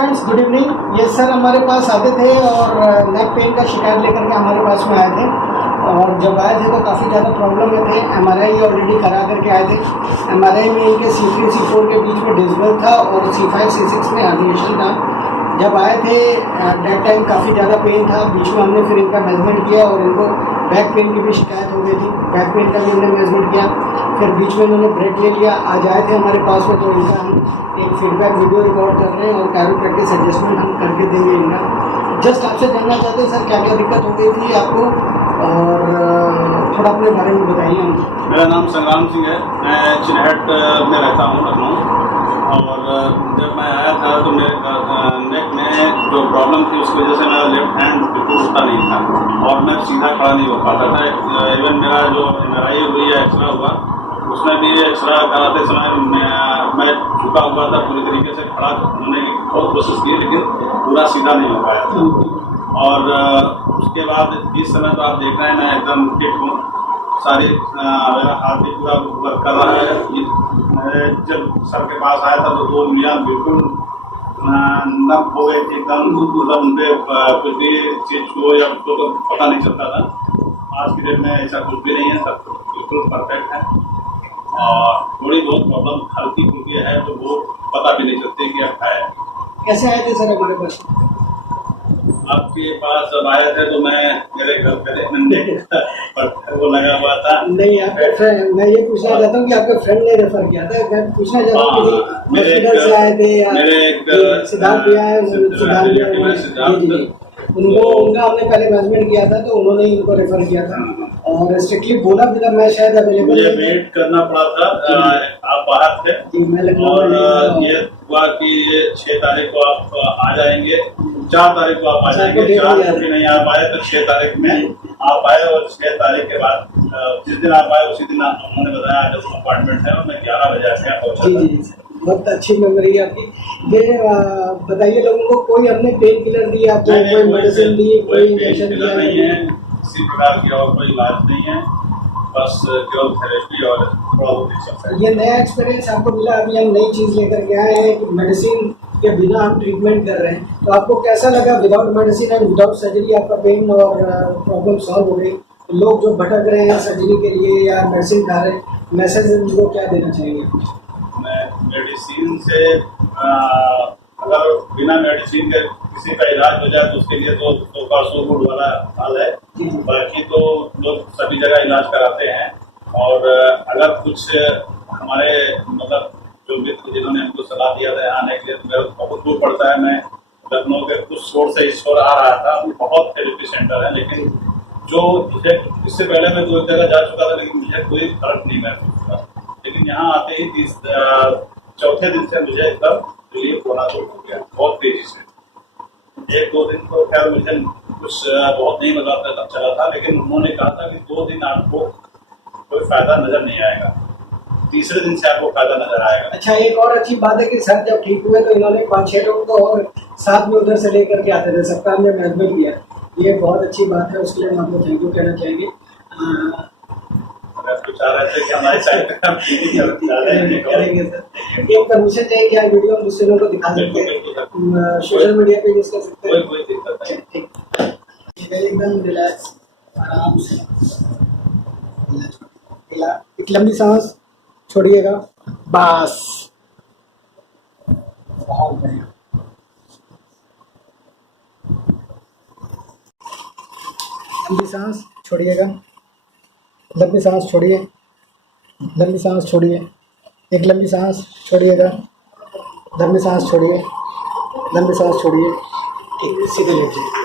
Friends, good evening. ये sir हमारे पास आते थे और नेक पेन का शिकायत लेकर के हमारे पास में आए थे। और जब आए थे तो काफ़ी ज़्यादा प्रॉब्लम में थे। एमआरआई ऑलरेडी करा करके आए थे। एमआरआई में इनके C3 C4 के बीच में डिस्बल था और C5 C6 में हर्निएशन था। जब आए थे डेट टाइम काफ़ी ज़्यादा पेन था। बीच में हमने फिर इनका मेजरमेंट किया और इनको बैक पेन की भी शिकायत हो गई थी। बैक पेन का भी हमने मेजरमेंट किया। फिर बीच में इन्होंने ब्रेक ले लिया। आज आए थे हमारे पास में, तो इनका हम एक फीडबैक वीडियो रिकॉर्ड कर रहे हैं और कैरोप्रैक्टिस एडजस्टमेंट हम करके देंगे इनका। जस्ट आपसे जानना चाहते हैं सर, क्या क्या दिक्कत हो गई थी आपको और थोड़ा अपने बारे में बताइए हमको। मेरा नाम संग्राम सिंह है। मैं चिनहट में रहता हूँ, लखनऊ। और जब मैं आया था तो मेरे नेक में जो प्रॉब्लम थी उसकी वजह से मेरा लेफ्ट हैंड बिल्कुल उठता नहीं था और मैं सीधा खड़ा नहीं हो पाता था। इवन मेरा जो एमआरआई हुई है, एक्सरा हुआ, उसमें भी एक्सरा कराते समय मैं झुका हुआ था पूरी तरीके से। खड़ा होने की बहुत कोशिश की लेकिन पूरा सीधा नहीं हो पाया था। और उसके बाद इस समय तो आप देख रहे हैं मैं एकदम फिट हूँ। सारी मेरा हाथ भी पूरा वर्क कर रहा है। जब सर के पास आया था तो 2 उंगलियाँ बिल्कुल नम हो गई थी एकदम। मतलब उन पर कुछ भी चीज़ छुओ या उसको तो पता नहीं चलता था। आज की डेट में ऐसा कुछ भी नहीं है, सब बिल्कुल परफेक्ट है। और थोड़ी बहुत प्रॉब्लम हल्की फुल्की है तो वो पता भी नहीं चलती कि क्या है। कैसे आए थे सर हमारे पास? आपके पास जब आए थे तो मैं मेरे घर पे वो लगा हुआ था। नहीं, आपके फ्रेंड, मैं ये पूछना चाहता हूँ कि आपके फ्रेंड ने रेफर किया था। मैं पूछना चाहता हूँ कि हॉस्पिटल से आए थे या सिद्धार्थ भैया है, सिद्धार्थ उनको उनका हमने पहले मैनेजमेंट किया था तो उन्होंने इनको रेफर किया था और स्ट्रिक्टली बोला भी था मैं शायद अवेलेबल। मुझे वेट करना पड़ा था। आप बाहर थे और ये हुआ कि 6 तारीख को आप आ जाएंगे, 4 तारीख को आप आ जाएंगे। 4 को भी नहीं आ पाए तो 6 तारीख में आप आए और 6 तारीख के बाद जिस दिन आप आए उसी दिन उन्होंने बताया आज अपॉइंटमेंट है और मैं 11 बजे आके पहुंचा। बहुत अच्छी मेमोरी है आपकी। ये बताइए लोगों को, कोई हमने पेन किलर दी आपको, कोई मेडिसिन दी, कोई इंजेक्शन दिया? नहीं है, किसी प्रकार की और कोई इलाज नहीं है, बस केवल थेरेपी और थोड़ा बहुत। ये नया एक्सपीरियंस आपको मिला, अभी हम नई चीज़ लेकर के आए हैं कि मेडिसिन के बिना हम ट्रीटमेंट कर रहे हैं, तो आपको कैसा लगा? Without medicine and without surgery आपका पेन और प्रॉब्लम सॉल्व हो गई। लोग जो भटक रहे हैं सर्जरी के लिए या मेडिसिन खा रहे हैं, मैसेज उनको क्या देना चाहेंगे? मेडिसिन से अगर बिना मेडिसिन के किसी का इलाज हो जाए तो उसके लिए तो सो गुड वाला हाल है। बाकी तो लोग सभी जगह इलाज कराते हैं। और अगर कुछ हमारे मतलब जो मित्र जिन्होंने हमको सलाह दिया था आने के लिए, तो मेरा बहुत दूर पड़ता है। मैं लखनऊ के कुछ शोर से इस शोर आ रहा था। बहुत थेरेपी सेंटर है लेकिन जो मुझे इससे पहले मैं 2 जगह जा चुका था लेकिन मुझे कोई फर्क नहीं महसूस हुआ। लेकिन यहाँ आते ही 4थे दिन से मुझे एकदम रिलीफ होना शुरू हो गया बहुत तेजी से। 1-2 दिन तो खैर मुझे कुछ बहुत नहीं मजा आता चला था, लेकिन उन्होंने कहा था कि 2 दिन आपको कोई फायदा नजर नहीं आएगा, 3रे दिन से आपको फायदा नजर आएगा। अच्छा, एक और अच्छी बात है कि सर जब ठीक हुए तो इन्होंने 5-6 लोगों को और साथ में उधर से लेकर के आते थे, सबका हमने मैनेजमेंट किया। ये बहुत अच्छी बात है, उसके लिए हम आपको थैंक यू कहना चाहेंगे। चाह रहे थे कि हमारे साइड पे हम करेंगे सर। एक परमिशन चाहिए कि आप वीडियो दूसरे लोगों को दिखा सकते हैं, सोशल मीडिया पे यूज कर सकते हैं? कोई दिक्कत नहीं। एकदम रिलैक्स, आराम से। एक लंबी सांस छोड़िएगा, बस। बहुत बढ़िया। लंबी सांस छोड़िएगा, लंबी सांस छोड़िए, लंबी सांस छोड़िए, एक लंबी सांस छोड़िएगा, लंबी सांस छोड़िए, लंबी सांस छोड़िए। ठीक, सीधे लेट जाइए।